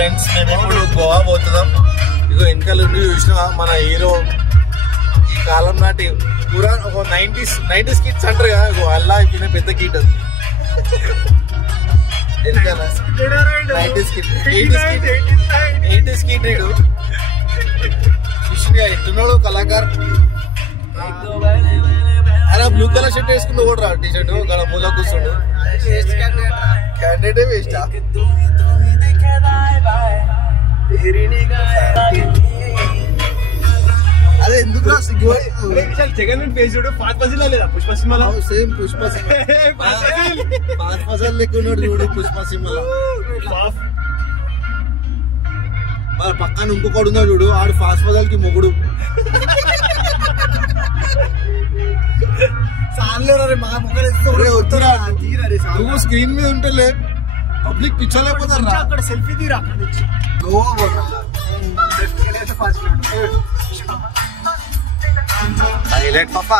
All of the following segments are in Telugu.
ఫ్రెండ్స్ మేము ఇప్పుడు గోవా పోతున్నాం. ఇగో వెనకాల చూసినా మన హీరో ఈ కాలం నాటి పూరా ఒక 90s కిడ్స్ అంటారు కదా, అల్లా ఇప్పుడు పెద్ద కిడ్ వెనకాల 90s కిడ్ 80s కిడ్ చూసిన ఎట్టున్నాడు కళాకారు. అలా బ్లూ కలర్ షర్ట్ వేసుకుంటూ కూడా రా, టీ షర్ట్ అక్కడ మూల కూర్చుండు. క్యాండిడేటే వేస్టా. అదే ఎందుకు జగన్ ఫేస్ చూడు, పాత పజిల్ లేదా పుష్ప సినిమాలో సేమ్ పుష్ప పాత పజల్ లెక్క ఉన్నాడు చూడు పుష్ప సినిమాలో. వాళ్ళ పక్కన ఇంకొకడు ఉన్నాడు చూడు, ఆడు ఫాస్ట్ పజల్ కి మొగుడు. నువ్వు స్క్రీన్ మీద ఉంటేలే పబ్లిక్ పిచ్చలేకపోతారు. అక్కడ సెల్ఫీ తీరా, అక్కడ నుంచి గోవా హైలైట్ పాపా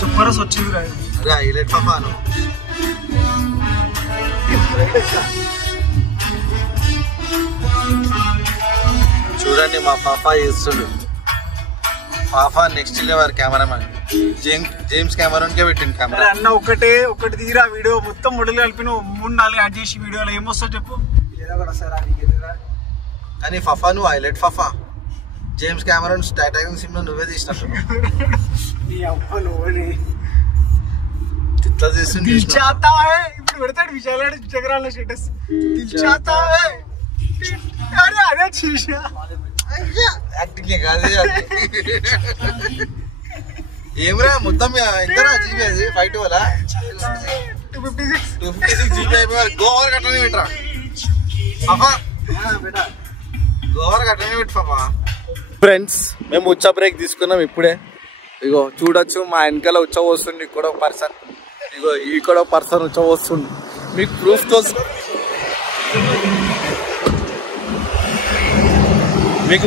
తుప్పరస్ వచ్చింది రా. అరే హైలైట్ పాపా అను. చూడండి మా పాపా చేస్తుడు. పాపా next level cameraman. James Cameron కే పెట్టింది కెమెరా. అన్న ఒకటి తీరా వీడియో మొత్తం మొదలు కలిపి 3-4 యాడ్ చేసి వీడియోలో ఏమొస్తా చెప్పు. కానీ ఫఫా నువ్వు highlight Fafa. James Cameron Titanic cinema నువ్వే తీసినట్టు. ఇట్లా తీస్తుంది. ఇప్పుడు పెడతాడు విశాల్ చక్రాల స్టేటస్. అదే చూసా యాక్టింగ్ కాదు. ఏమరా మొత్తం ఎంతరా జీబీ అది 512 వల్ల 256 జీబీ అయిపోయి గోవర్ కట్టనే పెట్టరా పాపా. గోవర్ కట్టనే పెట్టు పాపా. ఫ్రెండ్స్ మేము ఉచ్చ బ్రేక్ తీసుకున్నాం ఇప్పుడే. ఇగో చూడొచ్చు మా వెనకాల ఉచ్చ వస్తుంది. ఇక్కడ ఒక పర్సన్, ఇగో ఇక్కడ ఒక పర్సన్ ఉచ్చ వస్తుంది. మీకు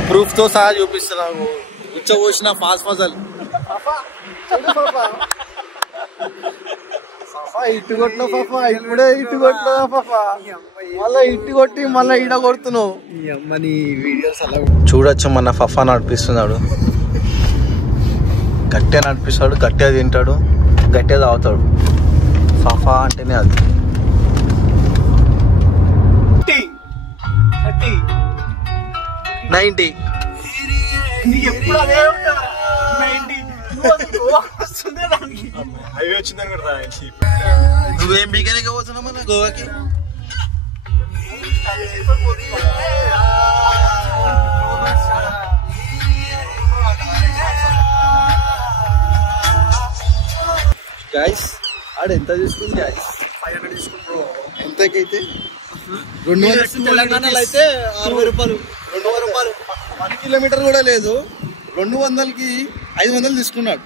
ప్రూఫ్ తో సహా చూపిస్తున్నాము. ఉచ్చ పోసిన ఫాస్ట్ ఫజల్ ఇటు కొట్టిన పాపా, ఇప్పుడే ఇటు కొట్టిన పాపా, మళ్ళా ఇటు కొట్టి మళ్ళా ఈడ కొడుతున్నావు. చూడొచ్చు మన ఫఫా నడిపిస్తున్నాడు. గట్టిగా నడిపిస్తాడు, గట్టిగా తింటాడు, గట్టిగా తాగుతాడు. ఫఫా అంటేనే అది. నువ్వేం బీకనే పోతున్నావు మన గోవాకి? గైస్ ఆడ ఎంత తీసుకుంది గైస్? 500 తీసుకుంటారు. ఎంతకైతే 200. తెలంగాణలో అయితే 60 రూపాయలు. 200 రూపాయలు 1 కిలోమీటర్ కూడా లేదు. 200కి 500 తీసుకున్నాడు.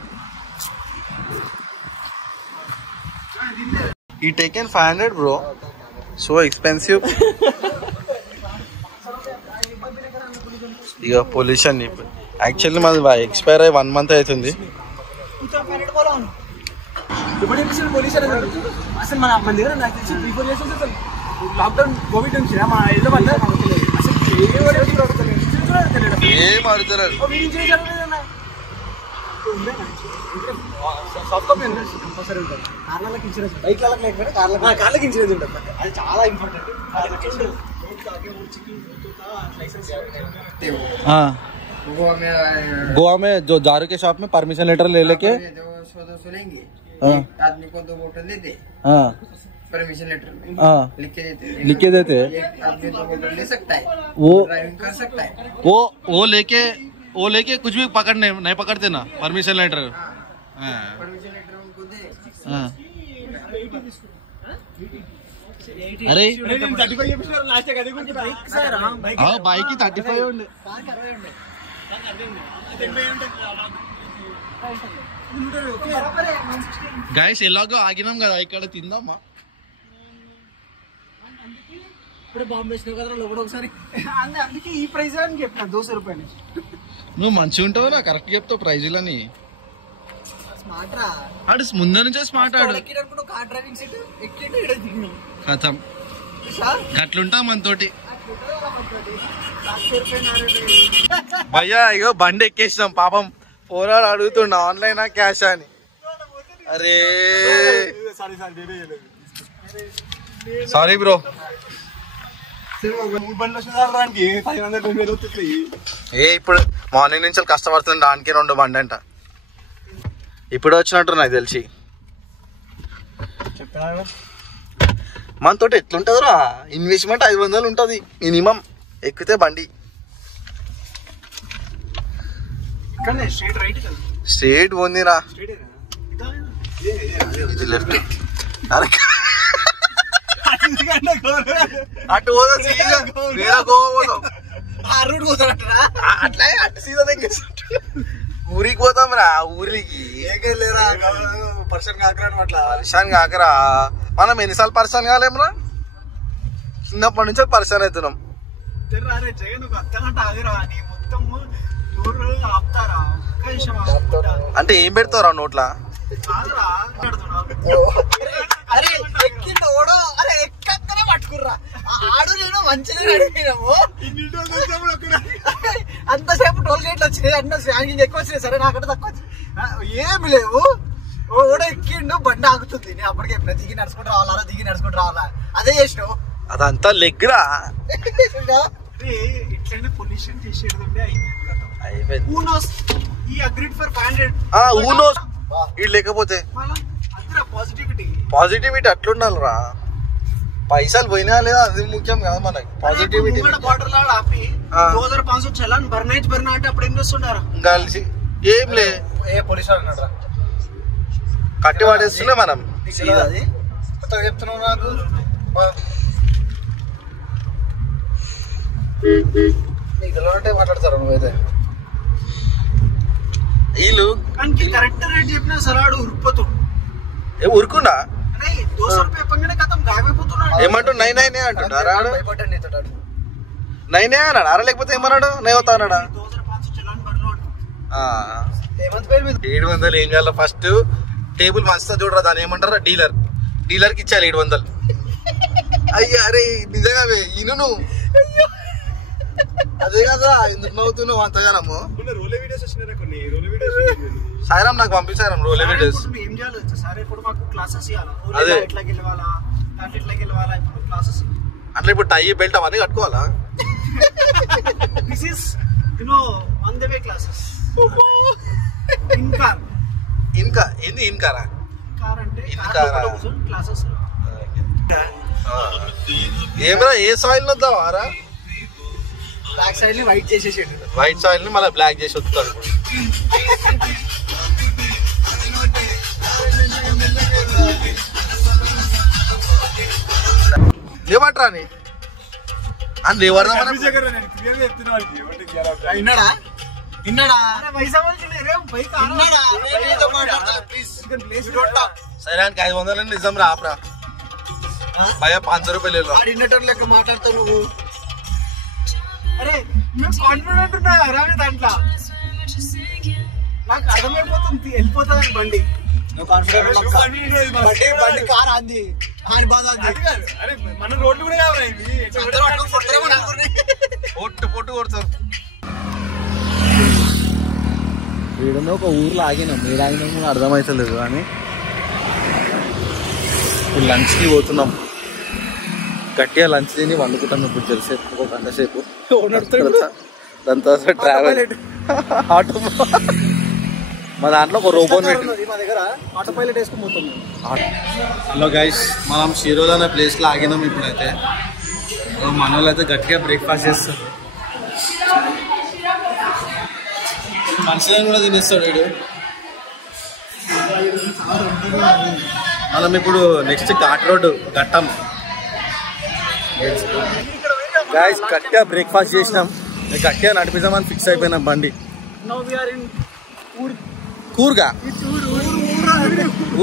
ఈ టేకెన్ 500 బ్రో, సో ఎక్స్పెన్సివ్. ఇక పొల్యూషన్ యాక్చువల్లీ మాది ఎక్స్పైర్ అయ్యి 1 month అవుతుంది. అసలు మన దగ్గర నాకు తెలిసి 3-4 years ఉంటుంది. లాక్డౌన్ కోవిడ్ నుంచి మా ఇల్లు వల్ల ఏం అడుగుతారు. కార్లకి ఇన్సూరెన్స్, బైక్లకి లేకపోతే కార్లకి ఇన్సూరెన్స్ ఉంటుంది. అది చాలా ఇంపార్టెంట్. गोवा में जो दारू के शॉप में परमिशन लेटर ले लेके लेंगे, आदमी को 2 बोतल देते, परमिशन लेटर में लिख के देते आदमी 2 बोतल ले सकता है, वो ड्राइविंग कर सकता है. वो लेके कुछ भी नहीं पकड़ते ना परमिशन लेटर. परमिशन लेटर उनको दे. अरे 35 లాస్ట్ కదా బైక్ సార్. బైక్ 35 ఉండే. గైస్ ఎలాగో ఆగినాం కదా ఇక్కడ తిందామా? ఇప్పుడు బాంబు వేసినావు కదా లోపల ఒకసారి. అందుకే ఈ ప్రైజ్ అని చెప్పిన 200 రూపాయలు. నువ్వు మంచిగా ఉంటావు నా కరెక్ట్ చెప్తావు ప్రైజులని. ఆడు ముందు నుంచే స్మార్ట్ ఆడు. కార్ డ్రైవింగ్ సీట్ కథం అట్లుంటా మనతోటి. భయ్యా ఇగో బండి ఎక్కేసినాం పాపం పోరాడు అడుగుతుండ ఆన్లైనా క్యాష్ అని. అరే సారీ బ్రో. ఇప్పుడు మార్నింగ్ నుంచి కష్టపడుతుంది దానికి 2 బండి అంట. ఇప్పుడు వచ్చినట్టు నాకు తెలిసి. మనతో ఎట్లుంటదిరా ఇన్వెస్ట్మెంట్ 500 ఉంటుంది మినిమం ఎక్కితే బండి. స్ట్రేట్ పోందిరా ఇది లెఫ్ట్. అటు అట్లా అటు సీదా ఊరికి పోతాం రా. ఊరికి పర్సన్ కాకరా. మనం ఎన్నిసార్లు పర్సన్ కాలేమరా? చిన్నప్పటి నుంచి పర్సన్ అవుతున్నాం. అంటే ఏం పెడతావురా నోట్లా? అంతసేపు టోల్ గేట్లు వచ్చినాయి అన్న స్వాంగింగ్ ఎక్కువ వచ్చినాయి. సరే నాకంటే తక్కువ ఏమి లేవు. ఓడ ఎక్కిండు బండి ఆగుతుంది. నేను అప్పటికే దిగి నడుచుకుంటూ రావాలా అదే చేసినావు. అదంతా లెగ్రా ఇట్లనే పొల్యూషన్ చేసేది లేకపోతే పాజిటివిటీ అట్లుండాలిరా. పైసలు పోయినా లేదా అది ముఖ్యం కాదు మనకి. పాజిటివిటీ కలిసి ఏం లే కట్టి పడేస్తున్నా మనం. చెప్తున్నావు నాకు మాట్లాడతారు నువ్వైతే. వీళ్ళు కరెక్ట్ రేట్ చెప్పినా సరాడు ఉరుకుపోతాడు. ఉరుకుండా ఏమంటు 9 అంటున్నాడు. 9 అన్నాడు. అర లేకపోతే ఏమన్నాడు? 9 అన్నాడా? 700 ఏం చేయాలి? ఫస్ట్ టేబుల్ మంచిగా చూడరా. దాని ఏమంటారా? డీలర్కి ఇచ్చాలి 700. అయ్యా అరే నిజంగా ఇను నువ్వు అదే కదా ఎందుకు నవ్వుతున్నావు అంతగానము? సాయిరామ్ నాకు పంపించారు రోలే వీడియోస్. అదే అట్లా ఇప్పుడు టై బెల్ట్ అవన్నీ కట్టుకోవాలా? ఇంకా ఏంది ఇన్కారా? ఏమరా ఏ సాయిల్ వద్దావారా? బ్లాక్ సాయిల్ ని వైట్ చేసేసాడు. వైట్ సాయిల్ ని మళ్ళీ బ్లాక్ చేసి వస్తాడు. లేవట్రా అని సరే ఆయనకి 500 నిజం రాపరా భయ 500 రూపాయలు లెక్క మాట్లాడతావు నువ్వు. అరే మేము కాన్ఫిడెంట్ ఉన్నా దాంట్లో నాకు అర్థమైపోతుంది వెళ్ళిపోతుంది బండి. బండి కార్ అంది అని బాధ మన రోడ్లు కూడా పొట్టు కొడతారు. వీడనే ఒక ఊర్లో ఆగినాం. మీరు ఆగినాము అర్థమవుతలేదు కానీ ఇప్పుడు లంచ్కి పోతున్నాం. గట్టిగా లంచ్ తిని వండుకుంటాం ఇప్పుడు తెలిసేపు ఒక గంట సేపు. దాని తర్వాత ట్రావెల్ ఆటో. మా దాంట్లో ఒక రోబోట్ పెట్టి మా దగ్గర ఆటో పైలట్ వేసుకుని పోతాం. హలో గైస్, మనం షీరోజ్ అనే ప్లేస్లో ఆగినాం. ఇప్పుడైతే మన వాళ్ళు అయితే గట్టిగా బ్రేక్ఫాస్ట్ చేస్తారు. మనుషులను కూడా తినేస్తాడు వీడు. మనం ఇప్పుడు నెక్స్ట్ ఘాట్ రోడ్ ఘట్టం. గైస్ గట్టిగా బ్రేక్ఫాస్ట్ చేసినాం. గట్టిగా నడిపిద్దామని ఫిక్స్ అయిపోయినాం బండి. కూర్గా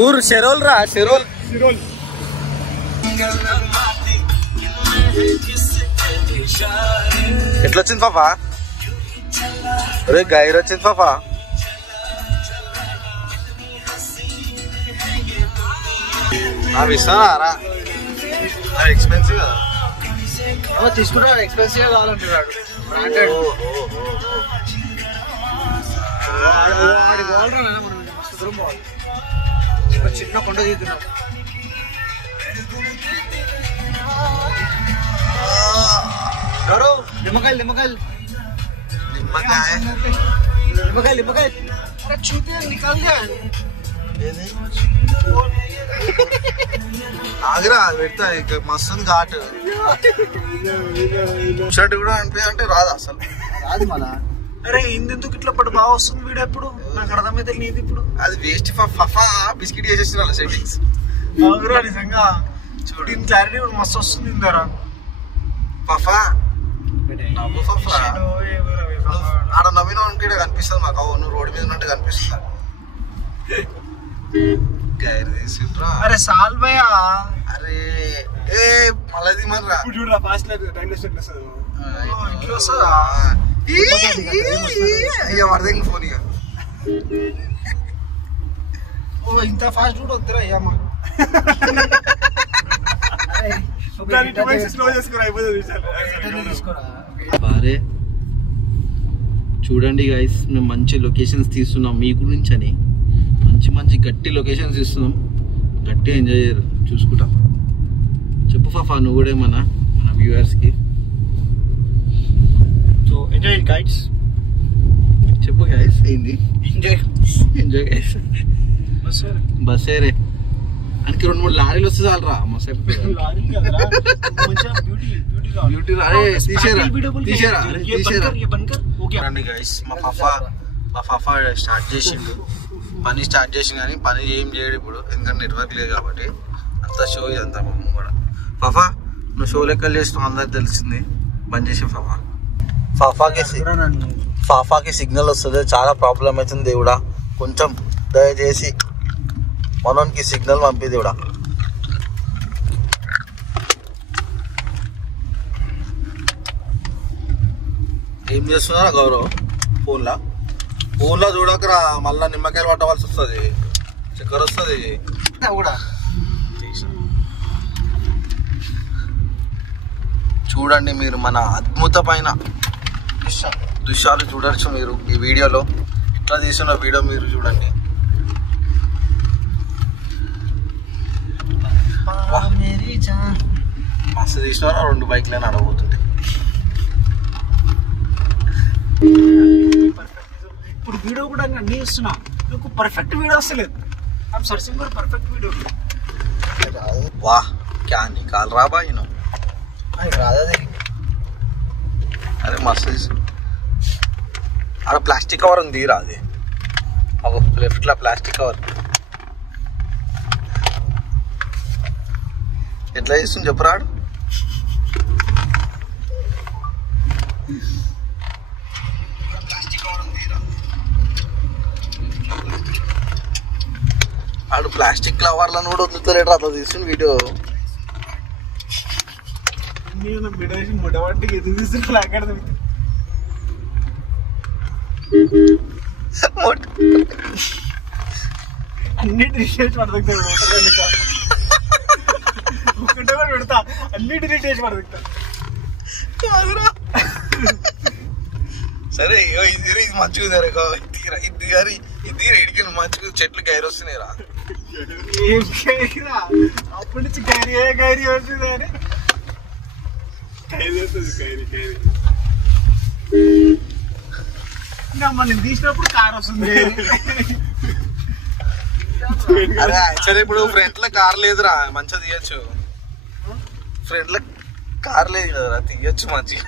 ఊరు షెరోల్ రా షెరోల్. ఎట్లొచ్చింది పాపా? అరే గైర్ వచ్చింది పాపా. అవి ఇస్తారా? ఎక్స్పెన్సివ్ కదా. తీసుకుంటా ఎక్స్పెన్సివ్ కావాలంటున్నాడు బ్రాండెడ్ మస్తు దూరం పోవాలి చిన్న కొండ తీస్తున్నాం నిమ్మకాయలు నిమ్మకాయలు నిమ్మకాయలు నిమ్మకాయలు अरे छूते निकल गया ఆగ్రా పెడతా ఇక మస్తు ఘాట్ షర్ట్ కూడా అనిపించ అంటే రాదు అసలు రాదు మళ్ళా అరే ఇందెందుకు ఇట్లా పడు బాగా వస్తుంది వీడియో ఎప్పుడు నాకు అర్థమైతే నీది ఇప్పుడు అది వేస్ట్ ఫఫా బిస్కెట్ చేసేస్తున్నా సెట్టింగ్స్ ఆగ్రా నిజంగా చూడు క్లారిటీ మస్తు వస్తుంది ఇందరా ఫఫా నవ్వు ఫఫా ఆడ నవ్వినా ఉంటే కనిపిస్తుంది మాకు నువ్వు రోడ్డు మీద ఉన్నట్టు కనిపిస్తుంది అరే సాల్ భయ్యా అరే ఏ మళ్ళీ మర్రా చూడరా ఫాస్ట్ ఇంట్లో వస్తుందా ఇక వరద ఫోన్ ఇక ఓ ఇంత ఫాస్ట్ కూడా వద్దురా అయ్యమ్మ బారే చూడండి గైస్ మేము మంచి లొకేషన్స్ తీస్తున్నాం మీ గురించి అని మంచి మంచి గట్టి లొకేషన్స్ ఇస్తున్నాం గట్టి ఎంజాయ్ చేయరు చూసుకుంటాం చెప్పు ఫఫా నువ్వు కూడా ఏమన్నా మన వ్యూవర్స్కి సో ఎంజాయ్ గైడ్స్ చెప్పు గైస్ ఏంది ఎంజాయ్ ఎంజాయ్ గైస్ బస్సే రే అని 2-3 లారీలు వస్తే చాలరా మస్తు బ్యూటీ అరే తీసేరా గైస్ మా ఫఫా స్టార్ట్ చేసిండు పని స్టార్ట్ చేసి కానీ పని ఏం చేయడు ఇప్పుడు ఎందుకంటే నెట్వర్క్ లేదు కాబట్టి అంత షో ఇదంతా మమ్మ కూడా ఫఫా నువ్వు షో లెక్కలు చేస్తున్నావు అందరికి తెలిసింది బంద్ చేసి ఫాఫాకి సిగ్నల్ వస్తుంది చాలా ప్రాబ్లం అవుతుంది దేవుడా కొంచెం దయచేసి మనోనికి సిగ్నల్ పంపి దేవుడా ఏం చేస్తున్నారా గౌరవ్ ఫోన్లో చూడకరా మళ్ళా నిమ్మకాయలు పట్టవలసి వస్తుంది చక్కెర వస్తుంది కూడా చూడండి మీరు మన అద్భుతమైన దృశ్యాలు చూడొచ్చు మీరు ఈ వీడియోలో ఇట్లా తీసిన వీడియో మీరు చూడండి మస్తు తీసిన 2 బైక్లే నడబోతుంది ఇప్పుడు వీడియో కూడా అన్ని ఇస్తున్నా నాకు పర్ఫెక్ట్ వీడియో వస్తలేదు I'm searching for perfect video వా క్యా నికాల్ రా బాయ్ ను రాదది అరే మస్తు అక్కడ ప్లాస్టిక్ కవర్ ఉంది రా అది లెఫ్ట్ లా ప్లాస్టిక్ కవర్ ఎట్లా చేస్తుంది చెప్పురాడు ఆడు ప్లాస్టిక్ కవర్లను కూడా వదులుతలేడు అట్లా తీసిన వీడియో ముడవాటికి ఎదుగు తీసుకుని అక్కడ అన్నిటి రీచేసి పడదగ్గుతాడు ఒకటే కూడా పెడతా అన్నిటి రీచేసి పడదగ్గుతా సరే ఇది మంచిగా ఇది గారి ఇది ఇడికి మంచిగా చెట్లు గైరు వస్తున్నాయి రా ఏం గైరా అప్పటి నుంచి గైరీ వస్తుంది అని మనం తీసినప్పుడు కార్ వస్తుంది అరే యాక్చువల్లీ ఇప్పుడు ఫ్రంట్ లో కార్ లేదురా మంచిగా తీయచ్చు ఫ్రంట్ లో కార్ లేదు కదరా తీయచ్చు మంచిగా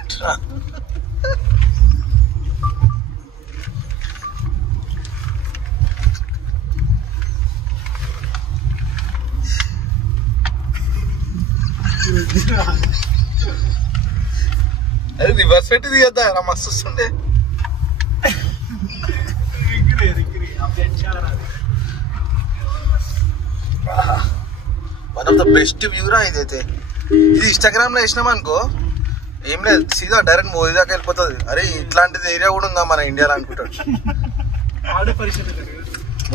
అరే రివర్స్ పెట్టి తీయద్దా మస్తు వస్తుండే one of the best view రా ఇదైతే ఇది ఇన్స్టాగ్రామ్ లో వేసినాం అనుకో ఏం లేదు సీదా డైరెక్ట్ మోదీ దాకా వెళ్ళిపోతుంది అరే ఇట్లాంటిది ఏరియా కూడా ఉందా మన ఇండియాలో అనుకుంటాడు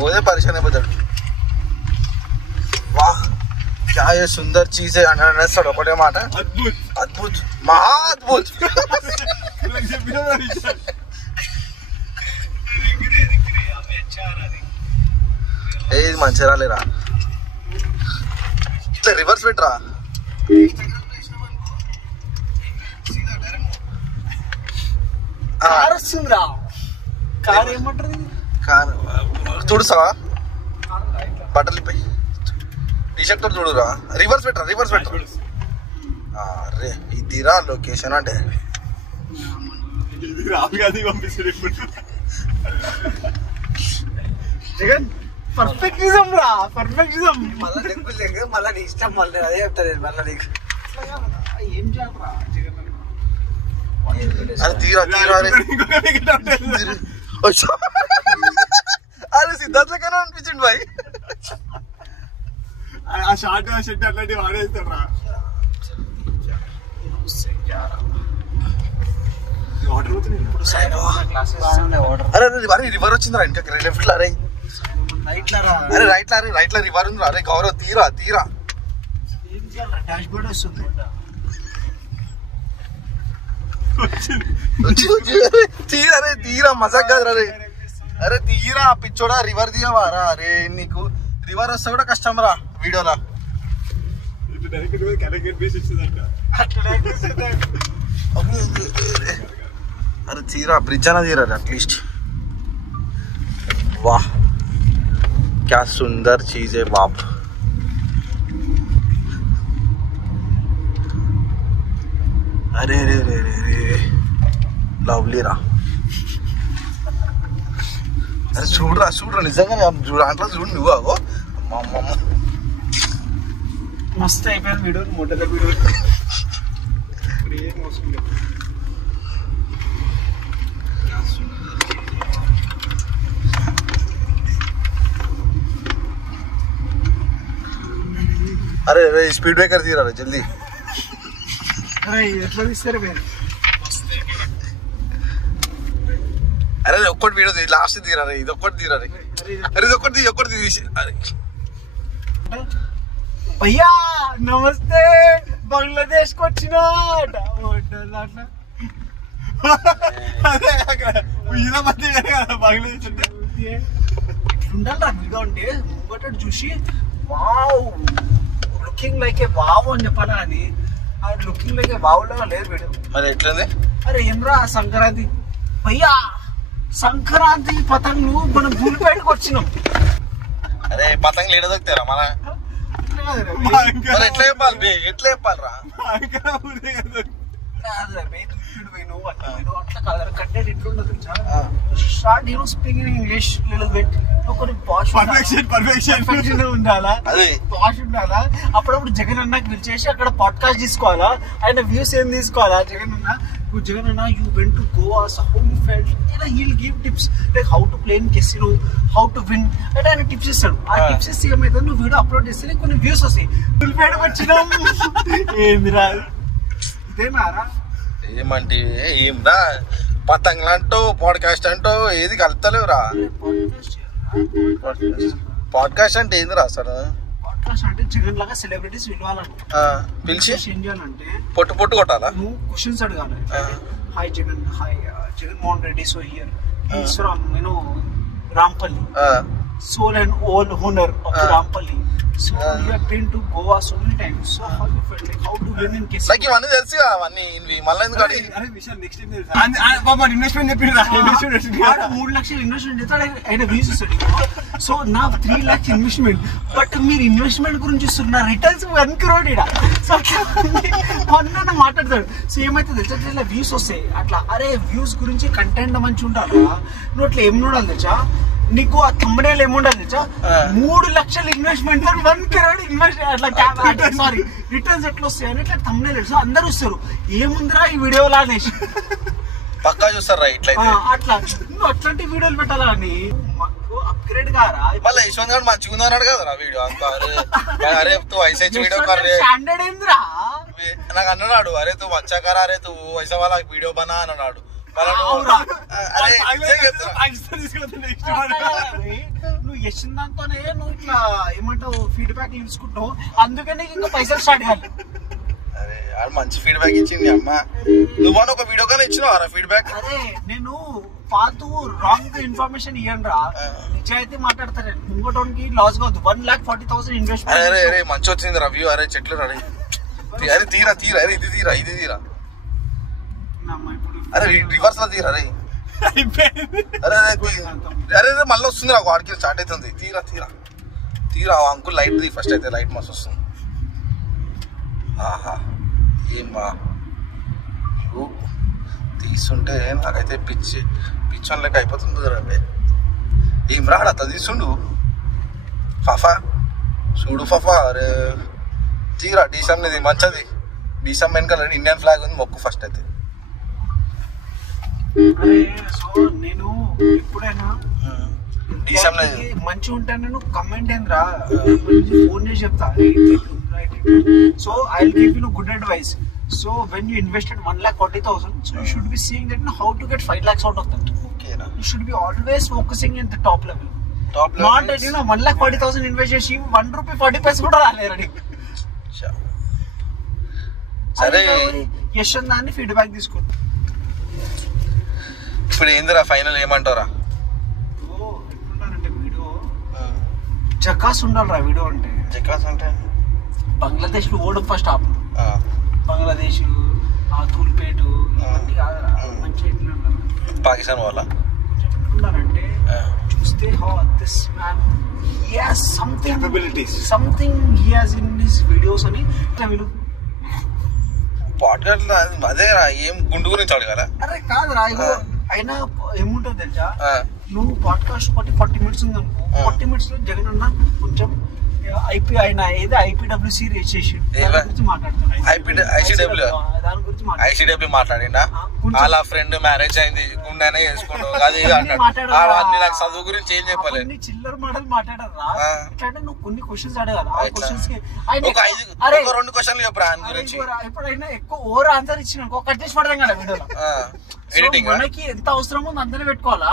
మోదీ పరిచయం అయిపోతాడు వా క్యా ఏ సుందర్ చీజ్ అనేస్తాడు ఒకటే మాట అద్భుత్ అద్భుత్ మహా అద్భుత్. ఏది మంచిగా రాలేరా ఇట్లా రివర్స్ పెట్టరా. కార్ వస్తుందిరా. కార్ ఏమంటారు? కార్ తుడుసావా బట్టలు ఇప్పి టీషర్ట్ తోటి చూడురా. రివర్స్ పెట్టరా రివర్స్ పెట్టరా. అరే ఇదిరా లొకేషన్ అంటే. జగన్ పర్ఫెక్టిజం రా పర్ఫెక్టిజం. మళ్ళీ టెంపుల్ మళ్ళీ నీ ఇష్టం మళ్ళీ అదే చెప్తాను మళ్ళీ నీకు ఏం చేయాలరా జగన్. అరే తీరా తీరా అరే సిద్ధార్థకైనా అనిపించింది బాయ్. ఆ షార్ట్ షర్ట్ అట్లాంటివి వాడేస్తాడు రా. అరే అరే రివర్ వచ్చిందిరా ఇంకా లెఫ్ట్ లా. అరే అరే రైట్ లా రైట్ లా రివర్ ఉంది. అరే గౌరవ్ తీరా తీరా. డాష్ బోర్డ్ వస్తుంది. తీరా రే తీరా మజాక్ కాదు రే. అరే తీరా పిచ్చోడా రివర్ తీయవారా. అరే నీకు రివర్ వస్తే కూడా కష్టం రా వీడియోలా. అరే తీరా బ్రిడ్జ్ అన్న తీరా అట్లీస్ట్. वाह क्या सुंदर चीज है बाप. अरे रे रे रे रे लवली रा. अरे చూడరా చూడరా నిజంగా దాంట్లో చూడు నువ్వు. అగో అమ్మ మస్తు అయిపోయింది వీడియో. మొదటి వీడియో ఏం అవసరం లేదు. अरे अरे स्पीड ब्रेकर తీరా జల్దీ. అరే ఎట్లా తీస్తారు మీరు? అరే ఒక్కటి వీడియో లాస్ట్ తీరా రే. ఇది ఒక్కటి తీరా రే. అరే ఇది ఒక్కటి తీసి. అరే భయ్యా నమస్తే బంగ్లాదేశ్ కి వచ్చిన బంగ్లాదేశ్ అంటే ఉండాలి వీడియో అంటే ముంగట చూసి వావ్ లుకింగ్ లైక్ ఏ వావ్ అని చెప్పాలా. అది లుకింగ్ లైక్ ఏ వావ్ లాగా లేదు వీడియో. మరి ఎట్లుంది? అరే ఏమ్రా సంక్రాంతి భయ్యా సంక్రాంతి పతంగులు మనం భూమిపేటకు వచ్చినాం. అరే పతంగులు ఏడ దొరుకుతారా మన? ఎట్లా చెప్పాలి ఎట్లా చెప్పాలరా? అట్లా కాదు కంటెంట్ ఎట్లుండదు start hero speaking English little bit. ఒకటి పర్ఫెక్షన్ ఉండాలా, పాష్ ఉండాలా. అప్పుడప్పుడు జగన్ అన్నకి పిలిచేసి అక్కడ పాడ్కాస్ట్ తీసుకోవాలా, ఆయన వ్యూస్ ఏం తీసుకోవాలా. జగన్ అన్న you went to Goa so how you felt. Heal give tips like how to play in casino, how to win అంటే ఆయన టిప్స్ ఇస్తాడు. ఆ టిప్స్ ఇస్తే ఏమైతే నువ్వు వీడియో అప్లోడ్ చేస్తే కొన్ని వ్యూస్ వస్తాయి. పిలిపేటకు వచ్చినాం ఏందిరా ఇదేనారా? ఏమంటే ఏంరా పతంగులు అంటూ పాడ్కాస్ట్ అంటూ ఏది కలుపుతలేవురా. పాడ్కాస్ట్ అంటే ఏందిరా అసలు? పాడ్కాస్ట్ అంటే జగన్ లాగా సెలబ్రిటీస్ పిలవాలంటే పిలిచి ఏం చేయాలంటే పొట్టు పొట్టు కొట్టాలా? నువ్వు క్వశ్చన్స్ అడగాలి. Hi Jagan, hi Jaganmohan Reddy, so here is from Rampalli, soul and all honor of Rampalli. So you have been to Goa so many times. So how you felt like how to win in case? నాకు ఇవన్నీ తెలుసు అవన్నీ మళ్ళీ ఎందుకు అడిగి? అరే విషయం నెక్స్ట్ టైం తెలుసు. బాబా ఇన్వెస్ట్మెంట్ చెప్పిండ్రా. 3 లక్షలు ఇన్వెస్ట్మెంట్ చేస్తాడు ఆయన వ్యూస్ ఇస్తాడు. సో నా 3 lakhs ఇన్వెస్ట్మెంట్, బట్ మీరు ఇన్వెస్ట్మెంట్ గురించి ఇస్తున్న రిటర్న్స్ 1 crore ఇడా. సో అన్న మాట్లాడతాడు. సో ఏమైతే తెలుసా వ్యూస్ వస్తాయి అట్లా. అరే వ్యూస్ గురించి కంటెంట్ మంచిగా ఉండాలా. నువ్వు అట్లా ఏం చూడాలి తెలుసా? నీకు ఆ thumbnail ఏముండాలి తెలుసా? 3 లక్షలు ఇన్వెస్ట్మెంట్ 1 crore ఇన్వెస్ట్ అట్లా సారీ రిటర్న్స్ ఎట్లా వస్తాయి అని ఇట్లా thumbnail తెలుసా అందరు వస్తారు. ఏముందిరా ఈ వీడియోలో అనేసి పక్కా చూస్తారా ఇట్లయితే? అట్లా నువ్వు అట్లాంటి వీడియోలు పెట్టాలా అని అప్గ్రేడ్ గారా. మళ్ళీ యశ్వంత్ గారు మంచిగా ఉంది అన్నాడు కదా వీడియో అంతా. అరే తూ ఐసా వీడియో స్టాండర్డ్ ఏందిరా నాకు అన్నాడు. అరే తూ వచ్చా కరా, అరే తూ ఐసా వాళ్ళ వీడియో బనా అని అన్నాడు. నువ్వు యశ్వంత్ నువ్వు ఇట్లా ఏమంటావు ఫీడ్బ్యాక్ తీసుకుంటావు, అందుకని ఇంకా పైసలు స్టార్ట్ చేయాలి. మంచి ఫీడ్బ్యాక్ ఇచ్చింది అమ్మ. నువ్వు ఒక వీడియో కానీ ఇచ్చినావు ఫీడ్బ్యాక్. అదే నేను ఫాల్తూ రాంగ్ ఇన్ఫర్మేషన్ ఇవ్వండి రా, నిజాయితీ మాట్లాడతారు. ఇంకోటి లాస్ కావద్దు. 1,40,000 ఇన్వెస్ట్మెంట్. అరే మంచి వచ్చింది రివ్యూ. అరే చెట్లు అరే తీరా అరే ఇది తీరా అరే రివర్స్ లో తీరా అరే అరే మళ్ళీ వస్తుంది నాకు వాడికి స్టార్ట్ అవుతుంది. తీరా అంకుల్ లైట్ తీ ఫస్ట్. అయితే లైట్ మస్తు వస్తుంది. ఆహా ఏమ్మా తీసుంటే నాకైతే పిచ్చోన్ లెక్క అయిపోతుంది రే. ఏం రాడు అట్లా తీసుండు ఫఫా చూడు ఫఫా. అరే తీరా డీసమ్ ఇది మంచిది. డీసమ్ వెనకాల ఇండియన్ ఫ్లాగ్ ఉంది. మొక్కు ఫస్ట్ అయితే. సో నేను ఎప్పుడైనా మంచిగా ఉంటాను. నేను కమెంట్ ఏంద్రా ఫోన్ చేసి చెప్తా. So I will give you good advice. So when you invested 1,40,000, so you should be seeing that how to get 5 lakhs out of that. Okay, na. You should be always focusing in the top level. Not that 1,40,000 invest చేసి 1 రూపీ 40 పైసలు కూడా రాలేరని. సరే యశ్వంత్ దాన్ని ఫీడ్బ్యాక్ తీసుకుంటా. ఇప్పుడు ఏందిరా ఫైనల్ ఏమంటారా? ఎట్లుంటారంటే వీడియో జకాస్ ఉండాలిరా. వీడియో అంటే జకాస్ అంటే బంగ్లాదేశ్ లో ఓడం ఫస్ట్ ఆప్. బంగ్లాదేశ్ తూల్పేట ఇవన్నీ కాదురా. మంచిగా ఎట్లా పాకిస్తాన్ వాళ్ళ ఎట్లున్నారంటే చూస్తే this man he has something he has in this videos అని వీళ్ళు పాడ్కాస్ట్ అదే ఏం గుండు గురించి అడగారా? అరే కాదురా అయినా ఏముంటుంది తెలుసా, నువ్వు పాడ్కాస్ట్ 40 minutes ఉంది అనుకో, 40 minutes లో జగన్ అన్న కొంచెం ఐపీడబ్ల్యూసీ చేసి ఐసీడబ్ల్యూ మాట్లాడిండా? వాళ్ళ ఫ్రెండ్ మ్యారేజ్ అయింది గుండెనే చేసుకుంటూ అది నాకు చదువు గురించి ఏం చెప్పలేదు. చిల్లర మాటలు మాట్లాడారా? ఇట్లా నువ్వు కొన్ని క్వశ్చన్స్ అడగాలి. ఆ క్వశ్చన్స్ కి 2 క్వశ్చన్లు చెప్పరా గురించి. ఎప్పుడైనా ఎక్కువ ఓవర్ ఆన్సర్ ఇచ్చిన కట్ చేసి పడదాం కదా వీడియోలో. ఎడిటింగ్ మనకి ఎంత అవసరమో అంతనే పెట్టుకోవాలా,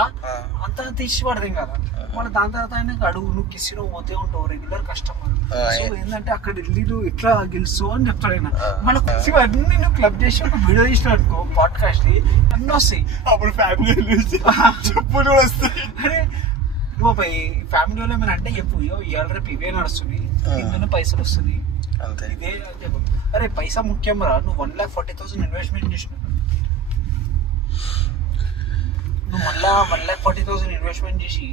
అంత తీసి పడదాం కదా. మళ్ళీ దాని తర్వాత ఆయన అడుగు, నువ్వు కిసిలో పోతే ఉంటావు రెగ్యులర్ కస్టమర్. సో ఏంటంటే అక్కడ వెళ్ళి నువ్వు ఇట్లా గెలుస్తావు అని చెప్తాడు ఆయన. మన అన్ని నువ్వు క్లబ్ చేసి ఒక వీడియో తీసిన అనుకో పాడ్కాస్ట్ అన్నీ వస్తాయి. అప్పుడు ఫ్యామిలీ చెప్పులు వస్తాయి. అరే నువ్వు ఫ్యామిలీ వాళ్ళు ఏమైనా అంటే చెప్పు, ఇవాళ రేపు ఇవే నడుస్తుంది, ఇందులో పైసలు వస్తుంది ఇదే చెప్పు. అరే పైసా ముఖ్యం రా. నువ్వు 1,40,000 ఇన్వెస్ట్మెంట్ చేసిన, నువ్వు మళ్ళా 1,40,000 ఇన్వెస్ట్మెంట్ చేసి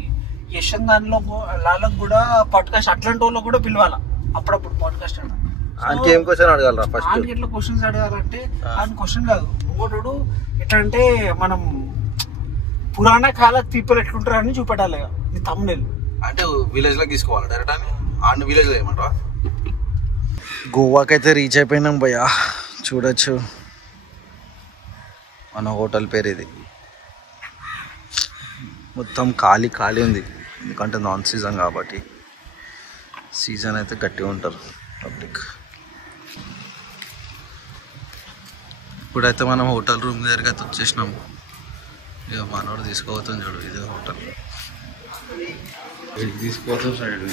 యశ్వంత్ దానిలో వాళ్ళకి కూడా పాడ్కాస్ట్ అట్లాంటి వాళ్ళు కూడా పిలవాలా అప్పుడప్పుడు పాడ్కాస్ట్ అంటే. ఏం క్వశ్చన్ అడగాలరా ఫస్ట్? ఆయనకి ఎట్లా క్వశ్చన్స్ అడగాలంటే ఆయన క్వశ్చన్ కాదు, ఇంకోటి ఎట్లా అంటే మనం పురాణ కాల పీపుల్ ఎట్లుంటారు అని చూపెట్టాలి నీ తమ్ముళ్ళు. అంటే విలేజ్ లో తీసుకోవాలి డైరెక్ట్ అని ఆడిన విలేజ్ లో ఏమంటారా? గోవాకైతే రీచ్ అయిపోయినాం భయ్యా. చూడొచ్చు మన హోటల్ పేరు ఇది. మొత్తం ఖాళీ ఉంది, ఎందుకంటే నాన్ సీజన్ కాబట్టి. సీజన్ అయితే గట్టిగా ఉంటారు పబ్లిక్. ఇప్పుడైతే మనం హోటల్ రూమ్ దగ్గరికి అయితే వచ్చేసినాం. ఇక మనోడు తీసుకోవద్దని చూడు, ఇదే హోటల్ తీసుకోవద్దు సైడ్.